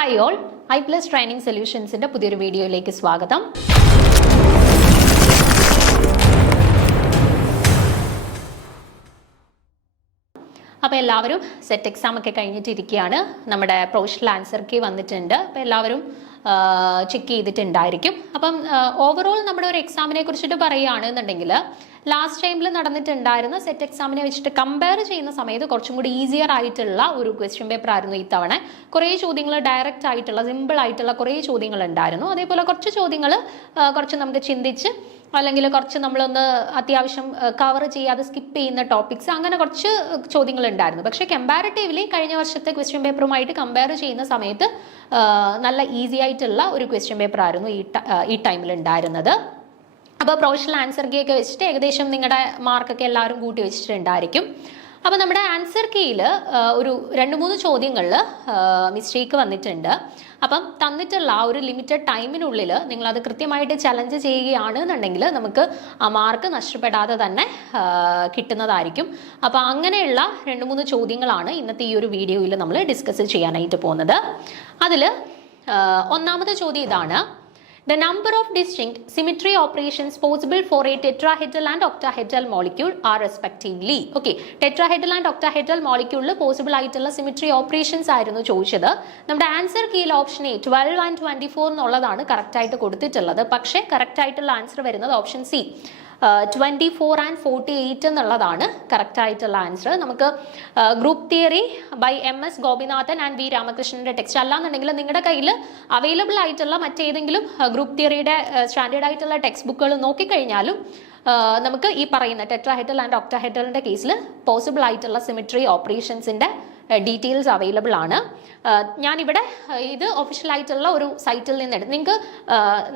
Hi all, iPlus training സൊല്യൂഷൻസിന്റെ പുതിയൊരു വീഡിയോയിലേക്ക് സ്വാഗതം. അപ്പോൾ എല്ലാവരും സെറ്റ് എക്സാം ഒക്കെ കഴിഞ്ഞിട്ടിരിക്കുകയാണ്. നമ്മുടെ പ്രൊഫഷണൽ ആൻസർ കീ വന്നിട്ടുണ്ട്. അപ്പോൾ എല്ലാവരും ചെക്ക് ചെയ്തിട്ടുണ്ടായിരിക്കും. അപ്പം ഓവറോൾ നമ്മുടെ ഒരു എക്സാമിനെ കുറിച്ചിട്ട് പറയുകയാണെന്നുണ്ടെങ്കിൽ ലാസ്റ്റ് ടൈമിൽ നടന്നിട്ടുണ്ടായിരുന്ന സെറ്റ് എക്സാമിനെ വെച്ചിട്ട് കമ്പയർ ചെയ്യുന്ന സമയത്ത് കുറച്ചും കൂടി ഈസിയർ ആയിട്ടുള്ള ഒരു ക്വസ്റ്റ്യൻ പേപ്പർ ആയിരുന്നു ഈ തവണ. കുറേ ചോദ്യങ്ങൾ ഡയറക്റ്റ് ആയിട്ടുള്ള സിമ്പിൾ ആയിട്ടുള്ള കുറേ ചോദ്യങ്ങൾ ഉണ്ടായിരുന്നു. അതേപോലെ കുറച്ച് ചോദ്യങ്ങൾ കുറച്ച് നമുക്ക് ചിന്തിച്ച് അല്ലെങ്കിൽ കുറച്ച് നമ്മളൊന്ന് അത്യാവശ്യം കവർ ചെയ്യാതെ സ്കിപ്പ് ചെയ്യുന്ന ടോപ്പിക്സ് അങ്ങനെ കുറച്ച് ചോദ്യങ്ങൾ ഉണ്ടായിരുന്നു. പക്ഷേ കമ്പാരിറ്റീവ്ലി കഴിഞ്ഞ വർഷത്തെ ക്വസ്റ്റ്യൻ പേപ്പറുമായിട്ട് കമ്പയർ ചെയ്യുന്ന സമയത്ത് നല്ല ഈസി ആയിട്ടുള്ള ഒരു ക്വസ്റ്റ്യൻ പേപ്പർ ആയിരുന്നു ഈ ടൈമിൽ ഉണ്ടായിരുന്നത്. അപ്പോൾ പ്രൊഫഷണൽ ആൻസർ കീ ഒക്കെ വെച്ചിട്ട് ഏകദേശം നിങ്ങളുടെ മാർക്കൊക്കെ എല്ലാവരും കൂട്ടി വെച്ചിട്ടുണ്ടായിരിക്കും. അപ്പോൾ നമ്മുടെ ആൻസർ കീയിൽ ഒരു 2-3 ചോദ്യങ്ങളിൽ മിസ്റ്റേക്ക് വന്നിട്ടുണ്ട്. അപ്പം തന്നിട്ടുള്ള ആ ഒരു ലിമിറ്റഡ് ടൈമിനുള്ളിൽ നിങ്ങളത് കൃത്യമായിട്ട് ചലഞ്ച് ചെയ്യുകയാണെന്നുണ്ടെങ്കിൽ നമുക്ക് ആ മാർക്ക് നഷ്ടപ്പെടാതെ തന്നെ കിട്ടുന്നതായിരിക്കും. അപ്പോൾ അങ്ങനെയുള്ള 2-3 ചോദ്യങ്ങളാണ് ഇന്നത്തെ ഈ ഒരു വീഡിയോയിൽ നമ്മൾ ഡിസ്കസ് ചെയ്യാനായിട്ട് പോകുന്നത്. അതിൽ ഒന്നാമത്തെ ചോദ്യം ഇതാണ്: The number of distinct symmetry operations possible for a tetrahedral and octahedral molecule are respectively. Okay, tetrahedral and octahedral molecule possible ആയിട്ടുള്ള സിമിട്രി ഓപ്പറേഷൻസ് ആയിരുന്നു ചോദിച്ചത്. നമ്മുടെ ആൻസർ കീയിൽ ഓപ്ഷൻ എ 12 and 24 എന്നുള്ളതാണ് കറക്റ്റ് ആയിട്ട് കൊടുത്തിട്ടുള്ളത്. പക്ഷേ കറക്റ്റ് ആയിട്ടുള്ള ആൻസർ വരുന്നത് ഓപ്ഷൻ സി 24 and 48 എന്നുള്ളതാണ് കറക്റ്റ് ആയിട്ടുള്ള ആൻസർ. നമുക്ക് group theory by MS Gopinathan and V രാമകൃഷ്ണന്റെ ടെക്സ്റ്റ് അല്ലാന്നുണ്ടെങ്കിൽ നിങ്ങളുടെ കയ്യിൽ അവൈലബിൾ ആയിട്ടുള്ള മറ്റേതെങ്കിലും ഗ്രൂപ്പ് തിയറിയുടെ സ്റ്റാൻഡേർഡ് ആയിട്ടുള്ള ടെക്സ്റ്റ് ബുക്കുകൾ നോക്കിക്കഴിഞ്ഞാലും നമുക്ക് ഈ പറയുന്ന ടെട്രാഹെഡ്രൽ ആൻഡ് ഒക്ടാഹെഡ്രലിന്റെ കേസിൽ പോസിബിൾ ആയിട്ടുള്ള സിമിട്രി ഓപ്പറേഷൻസിന്റെ ഡീറ്റെയിൽസ് അവൈലബിൾ ആണ്. ഞാനിവിടെ ഇത് ഒഫീഷ്യൽ ആയിട്ടുള്ള ഒരു സൈറ്റിൽ നിന്ന് നിങ്ങൾക്ക്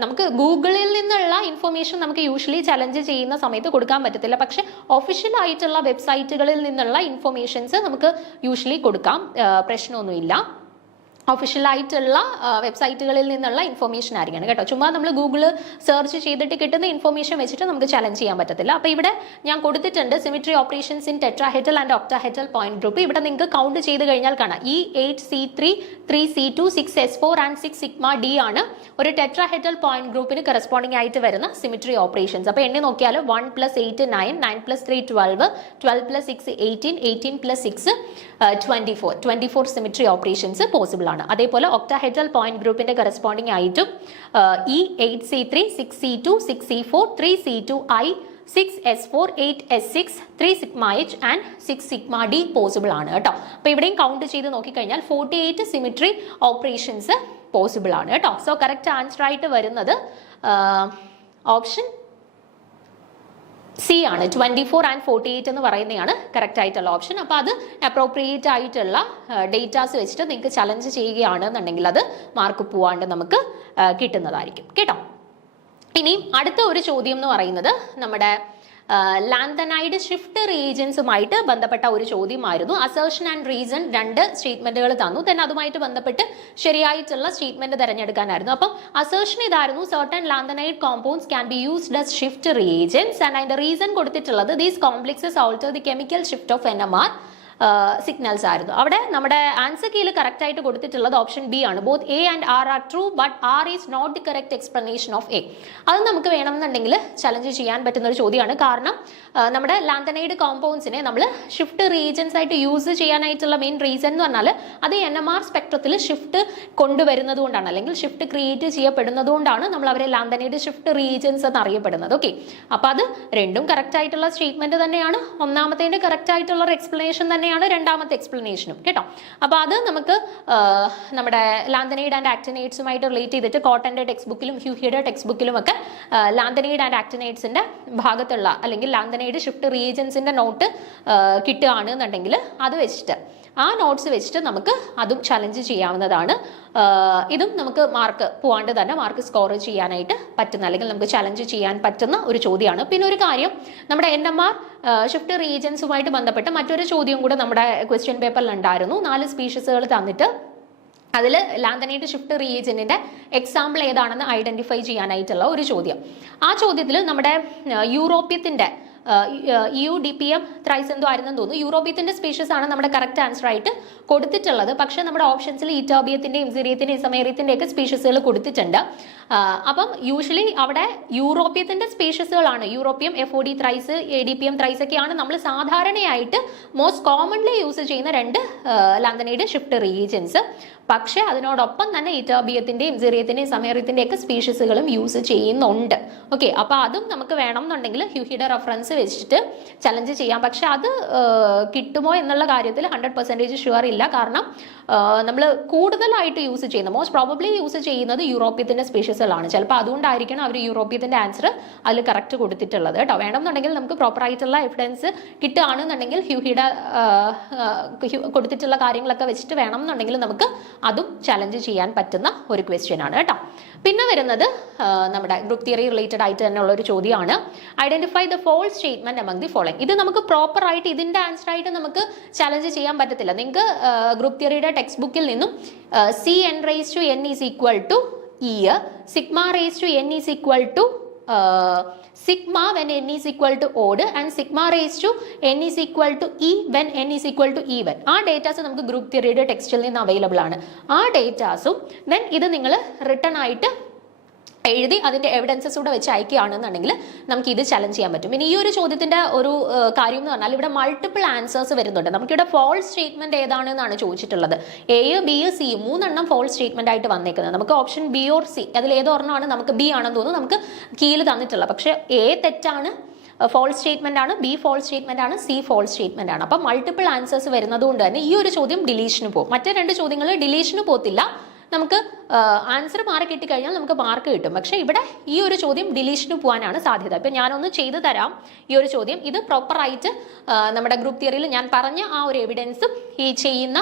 നമുക്ക് ഗൂഗിളിൽ നിന്നുള്ള ഇൻഫർമേഷൻ നമുക്ക് യൂഷ്വലി ചലഞ്ച് ചെയ്യുന്ന സമയത്ത് കൊടുക്കാൻ പറ്റത്തില്ല. പക്ഷെ ഒഫീഷ്യൽ ആയിട്ടുള്ള വെബ്സൈറ്റുകളിൽ നിന്നുള്ള ഇൻഫർമേഷൻസ് നമുക്ക് യൂഷ്വലി കൊടുക്കാം, പ്രശ്നമൊന്നുമില്ല. ഒഫീഷ്യൽ ആയിട്ടുള്ള വെബ്സൈറ്റുകളിൽ നിന്നുള്ള ഇൻഫർമേഷൻ ആയിരിക്കണം കേട്ടോ. ചുമ്മാ നമ്മൾ ഗൂഗിൾ സെർച്ച് ചെയ്തിട്ട് കിട്ടുന്ന ഇൻഫർമേഷൻ വെച്ചിട്ട് നമുക്ക് ചലഞ്ച് ചെയ്യാൻ പറ്റത്തില്ല. അപ്പോൾ ഇവിടെ ഞാൻ കൊടുത്തിട്ടുണ്ട് symmetry operations in tetrahedral and octahedral point group. ഇവിടെ നിങ്ങൾക്ക് കൗണ്ട് ചെയ്ത് കഴിഞ്ഞാൽ കാണാം E8C3 3C2 6S4 and 6 sigma D ആണ് ഒരു ടെട്രാഹെഡ്രൽ പോയിന്റ് ഗ്രൂപ്പിന് കറസ്പോണ്ടിങ് ആയിട്ട് വരുന്ന സിമിട്രി ഓപ്പറേഷൻസ്. അപ്പോൾ എണ്ണി നോക്കിയാൽ 1 + 8 9 9 + 3 12 12 + 6 18 18 + 6 24 സിമിട്രി ഓപ്പറേഷൻസ് പോസിബിൾ ആണ്. അതേപോലെ ഒക്ടാഹെഡ്രൽ പോയിന്റ് ഗ്രൂപ്പിന്റെ കറസ്പോണ്ടിങ് ആയിട്ടും E8C3 6C2 6C4 3C2I 6S4 8S6 3 sigma H and 6 sigma D possible ആണ് കേട്ടോ. അപ്പോൾ ഇവിടെയും കൗണ്ട് ചെയ്ത് നോക്കിക്കഴിഞ്ഞാൽ 48 സിമിട്രി ഓപ്പറേഷൻസ് പോസിബിൾ ആണ് കേട്ടോ. സോ കറക്റ്റ് ആൻസർ ആയിട്ട് വരുന്നത് ഓപ്ഷൻ സി ആണ്. 24 and 48 എന്ന് പറയുന്നതാണ് കറക്റ്റ് ആയിട്ടുള്ള ഓപ്ഷൻ. അപ്പോൾ അത് അപ്രോപ്രിയേറ്റ് ആയിട്ടുള്ള ഡേറ്റാസ് വെച്ചിട്ട് നിങ്ങൾക്ക് ചലഞ്ച് ചെയ്യുകയാണെന്നുണ്ടെങ്കിൽ അത് മാർക്ക് പോവാണ്ട് നമുക്ക് കിട്ടുന്നതായിരിക്കും കേട്ടോ. ഇനി അടുത്ത ഒരു ചോദ്യം എന്ന് പറയുന്നത് നമ്മുടെ ലാന്തനൈഡ് ഷിഫ്റ്റ് റീജൻസുമായിട്ട് ബന്ധപ്പെട്ട ഒരു ചോദ്യമായിരുന്നു. അസേർഷൻ ആൻഡ് റീസൺ 2 സ്റ്റേറ്റ്മെന്റുകൾ തന്നു. തന്നെ അതുമായിട്ട് ബന്ധപ്പെട്ട് ശരിയായിട്ടുള്ള സ്റ്റേറ്റ്മെന്റ് തിരഞ്ഞെടുക്കാനായിരുന്നു. അപ്പം അസേർഷൻ ഇതായിരുന്നു: certain lanthanide compounds can be used as shift reagents and അതിന്റെ റീസൺ കൊടുത്തിട്ടുള്ളത് these complexes alter the chemical shift of NMR signals ആയിരുന്നു. അവിടെ നമ്മുടെ ആൻസർ കീയിൽ കറക്റ്റ് ആയിട്ട് കൊടുത്തിട്ടുള്ളത് ഓപ്ഷൻ ബി ആണ്. Both A and R are true but R is not the correct explanation of A. അത് നമുക്ക് വേണമെന്നുണ്ടെങ്കിൽ ചലഞ്ച് ചെയ്യാൻ പറ്റുന്ന ഒരു ചോദ്യമാണ്. കാരണം നമ്മുടെ ലാന്തനൈഡ് കോമ്പൗണ്ട്സിനെ നമ്മൾ ഷിഫ്റ്റ് റീജൻസ് ആയിട്ട് യൂസ് ചെയ്യാനായിട്ടുള്ള മെയിൻ റീസൺ എന്ന് പറഞ്ഞാൽ അത് NMR സ്പെക്ട്രത്തിൽ ഷിഫ്റ്റ് കൊണ്ടുവരുന്നത് കൊണ്ടാണ്, അല്ലെങ്കിൽ ഷിഫ്റ്റ് ക്രിയേറ്റ് ചെയ്യപ്പെടുന്നത് കൊണ്ടാണ് നമ്മൾ അവരെ ലാന്തനൈഡ് ഷിഫ്റ്റ് റീജൻസ് എന്ന് അറിയപ്പെടുന്നത്. ഓക്കെ, അപ്പോൾ അത് രണ്ടും കറക്റ്റ് ആയിട്ടുള്ള സ്റ്റേറ്റ്മെന്റ് തന്നെയാണ്. ഒന്നാമത്തേന്റെ കറക്റ്റ് ആയിട്ടുള്ള ഒരു എക്സ്പ്ലനേഷൻ തന്നെയാണ് രണ്ടാമത്തെ എക്സ്പ്ലനേഷനും കേട്ടോ. അപ്പോൾ അത് നമുക്ക് നമ്മുടെ ലാന്തനൈഡ് ആൻഡ് ആക്ടിനൈഡ്സുമായിട്ട് റിലേറ്റ് ചെയ്തിട്ട് കോട്ടന്റെ ടെക്സ്റ്റ് ബുക്കിലും ഹ്യൂഹിയുടെ ടെക്സ്റ്റ് ബുക്കിലും ഒക്കെ ലാന്തനൈഡ് ആൻഡ് ആക്ടിനൈഡ്സിന്റെ ഭാഗത്തുള്ള അല്ലെങ്കിൽ ലാന്തനൈഡ് ഷിഫ്റ്റ് റീജൻസിന്റെ നോട്ട് കിട്ടുകയാണെന്നുണ്ടെങ്കിൽ അത് വെച്ചിട്ട് ആ നോട്ട്സ് വെച്ചിട്ട് നമുക്ക് അതും ചലഞ്ച് ചെയ്യാവുന്നതാണ്. ഇതും നമുക്ക് മാർക്ക് പോവാണ്ട് തന്നെ മാർക്ക് സ്കോർ ചെയ്യാനായിട്ട് പറ്റുന്ന, അല്ലെങ്കിൽ നമുക്ക് ചലഞ്ച് ചെയ്യാൻ പറ്റുന്ന ഒരു ചോദ്യമാണ്. പിന്നെ ഒരു കാര്യം, നമ്മുടെ NMR ഷിഫ്റ്റ് റീജൻസുമായിട്ട് ബന്ധപ്പെട്ട് മറ്റൊരു ചോദ്യം കൂടെ നമ്മുടെ ക്വസ്റ്റ്യൻ പേപ്പറിൽ ഉണ്ടായിരുന്നു. 4 സ്പീഷീസുകൾ തന്നിട്ട് അതിൽ ലാന്തനൈഡ് ഷിഫ്റ്റ് റീജനിന്റെ എക്സാമ്പിൾ ഏതാണെന്ന് ഐഡന്റിഫൈ ചെയ്യാനായിട്ടുള്ള ഒരു ചോദ്യം. ആ ചോദ്യത്തിൽ നമ്മുടെ യൂറോപ്യത്തിന്റെ EUDPM ത്രൈസ് എന്തോ ആയിരുന്നെന്ന് തോന്നുന്നു. യൂറോപ്യത്തിന്റെ സ്പീഷീസ് ആണ് നമ്മുടെ കറക്റ്റ് ആൻസർ ആയിട്ട് കൊടുത്തിട്ടുള്ളത്. പക്ഷെ നമ്മുടെ ഓപ്ഷൻസിൽ ഈറ്റോബിയത്തിന്റെയും സിറിയത്തിന്റെയും സമേറിയത്തിന്റെയും ഒക്കെ സ്പീഷീസുകൾ കൊടുത്തിട്ടുണ്ട്. അപ്പം യൂഷ്വലി അവിടെ യൂറോപ്യത്തിന്റെ സ്പീഷീസുകളാണ്, europium FOD thrice ADPM thrice ഒക്കെയാണ് നമ്മൾ സാധാരണയായിട്ട് മോസ്റ്റ് കോമൺലി യൂസ് ചെയ്യുന്ന രണ്ട് ലാന്തനൈഡ് ഷിഫ്റ്റ് റീജൻസ്. പക്ഷെ അതിനോടൊപ്പം തന്നെ ഈറ്റോബിയത്തിന്റെയും സിറിയത്തിന്റെയും സമേറിയത്തിന്റെയും ഒക്കെ സ്പീഷീസുകളും യൂസ് ചെയ്യുന്നുണ്ട്. ഓക്കെ, അപ്പൊ അതും നമുക്ക് വേണം എന്നുണ്ടെങ്കിൽ ഹ്യൂഹിയുടെ റെഫറൻസ് വെച്ചിട്ട് ചലഞ്ച് ചെയ്യാം. പക്ഷെ അത് കിട്ടുമോ എന്നുള്ള കാര്യത്തിൽ 100% ഷുവർ ഇല്ല. കാരണം നമ്മൾ കൂടുതലായിട്ട് യൂസ് ചെയ്യുന്ന, മോസ്റ്റ് പ്രോബബ്ലി യൂസ് ചെയ്യുന്നത് യൂറോപ്യത്തിന്റെ സ്പീഷീസുകളാണ്. ചിലപ്പോൾ അതുകൊണ്ടായിരിക്കണം അവർ യൂറോപ്യത്തിന്റെ ആൻസർ അതിൽ കറക്റ്റ് കൊടുത്തിട്ടുള്ളത് കേട്ടോ. വേണമെന്നുണ്ടെങ്കിൽ നമുക്ക് പ്രോപ്പർ ആയിട്ടുള്ള എവിഡൻസ് കിട്ടുകയാണെന്നുണ്ടെങ്കിൽ ഹ്യൂഹിയുടെ കൊടുത്തിട്ടുള്ള കാര്യങ്ങളൊക്കെ വെച്ചിട്ട് വേണമെന്നുണ്ടെങ്കിൽ നമുക്ക് അതും ചലഞ്ച് ചെയ്യാൻ പറ്റുന്ന ഒരു ക്വസ്റ്റ്യൻ ആണ് കേട്ടോ. പിന്നെ വരുന്നത് നമ്മുടെ ഗ്രൂപ്പ് തിയറി റിലേറ്റഡ് ആയിട്ട് തന്നെയുള്ള ഒരു ചോദ്യമാണ്. Identify the false statement among the following. ഇത് നമുക്ക് പ്രോപ്പർ ആയിട്ട് ഇതിന്റെ ആൻസർ ആയിട്ട് നമുക്ക് ചലഞ്ച് ചെയ്യാൻ പറ്റത്തില്ല. നിങ്ങൾക്ക് ഗ്രൂപ്പ് തിയറിയുടെ ടെക്സ്റ്റ് ബുക്കിൽ നിന്നും Cn raised to n is equal to E, sigma raised to n is equal to sigma when n is equal to odd and sigma raised to n is equal to E when n is equal to even. ആ datas നമുക്ക് group തിയറിയുടെ ടെക്സ്റ്റിൽ നിന്ന് available ആണ്. ആ ഡേറ്റാസും then ഇത് നിങ്ങൾ return ആയിട്ട് എഴുതി അതിന്റെ എവിഡൻസസ് കൂടെ വെച്ച് അയക്കുകയാണെന്നുണ്ടെങ്കിൽ നമുക്ക് ഇത് ചലഞ്ച് ചെയ്യാൻ പറ്റും. ഇനി ഈ ഒരു ചോദ്യത്തിന്റെ ഒരു കാര്യം എന്ന് പറഞ്ഞാൽ ഇവിടെ മൾട്ടിപ്പിൾ ആൻസേഴ്സ് വരുന്നുണ്ട്. നമുക്കിവിടെ ഫോൾസ് സ്റ്റേറ്റ്മെന്റ് ഏതാണെന്നാണ് ചോദിച്ചിട്ടുള്ളത്. A, B, C 3 false statement ആയിട്ട് വന്നേക്കുന്നത്. നമുക്ക് ഓപ്ഷൻ B or C അതിൽ ഏതൊരെണ്ണമാണ് നമുക്ക് B ആണെന്ന് തോന്നുന്നു നമുക്ക് കീയിൽ തന്നിട്ടുള്ളത്. പക്ഷെ A തെറ്റാണ്, ഫോൾസ് സ്റ്റേറ്റ്മെന്റ് ആണ്, B ഫോൾസ് സ്റ്റേറ്റ്മെന്റ് ആണ്, C ഫോൾസ് സ്റ്റേറ്റ്മെന്റ് ആണ്. അപ്പം മൾട്ടിപ്പിൾ ആൻസേഴ്സ് വരുന്നത് കൊണ്ട് തന്നെ ഈ ഒരു ചോദ്യം ഡിലീഷന് പോകും. മറ്റേ രണ്ട് ചോദ്യങ്ങൾ ഡിലീഷന് പോകത്തില്ല. നമുക്ക് ആൻസർ മാറി കിട്ടിക്കഴിഞ്ഞാൽ നമുക്ക് മാർക്ക് കിട്ടും. പക്ഷേ ഇവിടെ ഈ ഒരു ചോദ്യം ഡിലീഷന് പോകാനാണ് സാധ്യത. ഇപ്പം ഞാനൊന്ന് ചെയ്തു തരാം ഈ ഒരു ചോദ്യം. ഇത് പ്രോപ്പറായിട്ട് നമ്മുടെ ഗ്രൂപ്പ് തിയറിയിൽ ഞാൻ പറഞ്ഞ ആ ഒരു എവിഡൻസും ഈ ചെയ്യുന്ന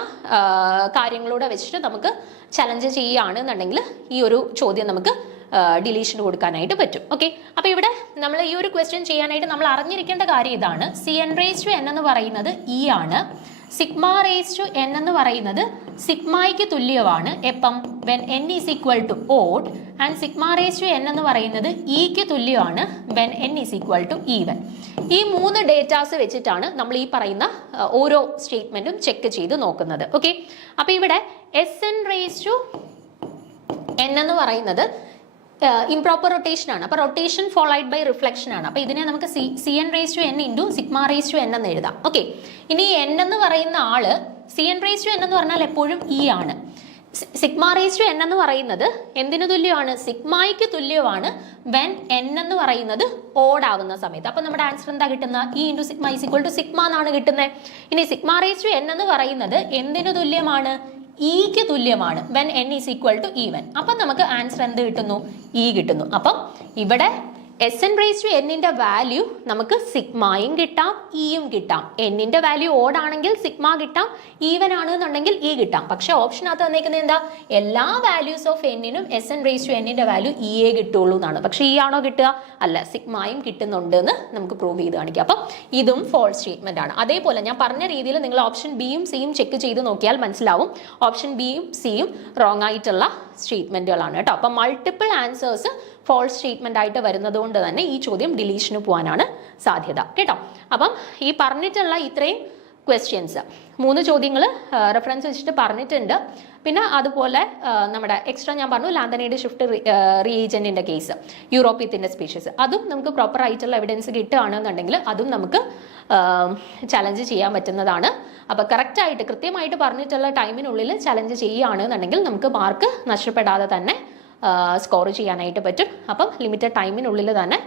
കാര്യങ്ങളൂടെ വെച്ചിട്ട് നമുക്ക് ചലഞ്ച് ചെയ്യുകയാണെന്നുണ്ടെങ്കിൽ ഈ ഒരു ചോദ്യം നമുക്ക് ഡിലീഷന് കൊടുക്കാനായിട്ട് പറ്റും. ഓക്കെ, അപ്പോൾ ഇവിടെ നമ്മൾ ഈ ഒരു ക്വസ്റ്റ്യൻ ചെയ്യാനായിട്ട് നമ്മൾ അറിഞ്ഞിരിക്കേണ്ട കാര്യം ഇതാണ്. Cn raised to n എന്ന് പറയുന്നത് E ആണ്. സിഗ്മ റേസ് ടു n എന്ന് പറയുന്നത് സിഗ്മയ്ക്ക് തുല്യമാണ് എപ്പം when n is equal to odd and sigma raise to n എന്ന് പറയുന്നത് ഇക്ക് തുല്യമാണ് when n is equal to even. ഈ 3 ഡേറ്റാസ് വെച്ചിട്ടാണ് നമ്മൾ ഈ പറയുന്ന ഓരോ സ്റ്റേറ്റ്മെന്റും ചെക്ക് ചെയ്ത് നോക്കുന്നത്. ഓക്കെ, അപ്പോൾ ഇവിടെ Sn റേസ് ടു n എന്ന് പറയുന്നത് ഇംപ്രോപ്പർ റൊട്ടേഷൻ ആണ്. അപ്പോൾ റൊട്ടേഷൻ ഫോളോഡ് ബൈ റിഫ്ലക്ഷൻ ആണ്. അപ്പോൾ ഇതിനെ നമുക്ക് Cn raise to n into sigma raise to n എന്ന് എഴുതാം. ഓക്കെ, ഇനി n എന്ന് പറയുന്ന ആള് Cn റേസ് ടു n എന്ന് പറഞ്ഞാൽ എപ്പോഴും E ആണ്. സിഗ്മ റേസ് ടു n എന്ന് പറയുന്നത് എന്തിനു തുല്യമാണ്? സിഗ്മയ്ക്ക് തുല്യമാണ് വെൻ n എന്ന് പറയുന്നത് ഓഡ് ആകുന്ന സമയത്ത്. അപ്പോൾ നമ്മുടെ ആൻസർ എന്താ കിട്ടുന്നത്? E into sigma is equal to sigma എന്നാണ് കിട്ടുന്നത്. ഇനി സിഗ്മ റേസ് ടു n എന്ന് പറയുന്നത് എന്തിനു തുല്യമാണ്? ഇക്ക് തുല്യമാണ് when n is equal to even. അപ്പം നമുക്ക് ആൻസർ എന്ത് കിട്ടുന്നു? E കിട്ടുന്നു. അപ്പം ഇവിടെ Sn raise to n value നമുക്ക് സിഗ്മയും കിട്ടാം ഇയും കിട്ടാം. n വാല്യൂ ഓഡ് ആണെങ്കിൽ സിഗ്മ കിട്ടാം, ഈവൻ ആണെന്നുണ്ടെങ്കിൽ ഇ കിട്ടാം. പക്ഷെ ഓപ്ഷനകത്ത് വന്നേക്കുന്നത് എന്താ? എല്ലാ വാല്യൂസ് ഓഫ് n-നും Sn raise to n value ഇയെ കിട്ടുള്ളൂ എന്നാണ്. പക്ഷെ ഈ ആണോ കിട്ടുക? അല്ല, സിഗ്മയും കിട്ടുന്നുണ്ട് എന്ന് നമുക്ക് പ്രൂവ് ചെയ്ത് കാണിക്കാം. അപ്പം ഇതും ഫോൾസ് സ്റ്റേറ്റ്മെന്റ് ആണ്. അതേപോലെ ഞാൻ പറഞ്ഞ രീതിയിൽ നിങ്ങൾ ഓപ്ഷൻ ബിയും സിയും ചെക്ക് ചെയ്ത് നോക്കിയാൽ മനസ്സിലാവും ഓപ്ഷൻ ബിയും സിയും റോങ് ആയിട്ടുള്ള സ്റ്റേറ്റ്മെന്റുകളാണ് കേട്ടോ. അപ്പം മൾട്ടിപ്പിൾ ആൻസേഴ്സ് ഫോൾസ് സ്റ്റേറ്റ്മെന്റ് ആയിട്ട് വരുന്നത് കൊണ്ട് തന്നെ ഈ ചോദ്യം ഡിലീഷന് പോകാനാണ് സാധ്യത കേട്ടോ. അപ്പം ഈ പറഞ്ഞിട്ടുള്ള ഇത്രയും ക്വസ്റ്റ്യൻസ് 3 ചോദ്യങ്ങൾ റെഫറൻസ് വെച്ചിട്ട് പറഞ്ഞിട്ടുണ്ട്. പിന്നെ അതുപോലെ നമ്മുടെ എക്സ്ട്രാ ഞാൻ പറഞ്ഞു ലാന്തനൈഡ് ഷിഫ്റ്റ് റീജന്റിന്റെ കേസ്, യൂറോപ്യത്തിന്റെ സ്പീഷീസ്, അതും നമുക്ക് പ്രോപ്പർ ആയിട്ടുള്ള എവിഡൻസ് കിട്ടുകയാണെന്നുണ്ടെങ്കിൽ അതും നമുക്ക് ചലഞ്ച് ചെയ്യാൻ പറ്റുന്നതാണ്. അപ്പോൾ കറക്റ്റായിട്ട് കൃത്യമായിട്ട് പറഞ്ഞിട്ടുള്ള ടൈമിനുള്ളിൽ ചലഞ്ച് ചെയ്യുകയാണെന്നുണ്ടെങ്കിൽ നമുക്ക് മാർക്ക് നഷ്ടപ്പെടാതെ തന്നെ സ്കോർ ചെയ്യാനായിട്ട് പറ്റും. അപ്പം ലിമിറ്റഡ് ടൈമിനുള്ളിൽ തന്നെ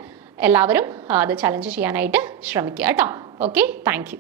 എല്ലാവരും അത് ചലഞ്ച് ചെയ്യാനായിട്ട് ശ്രമിക്കുക കേട്ടോ. Okay, thank you.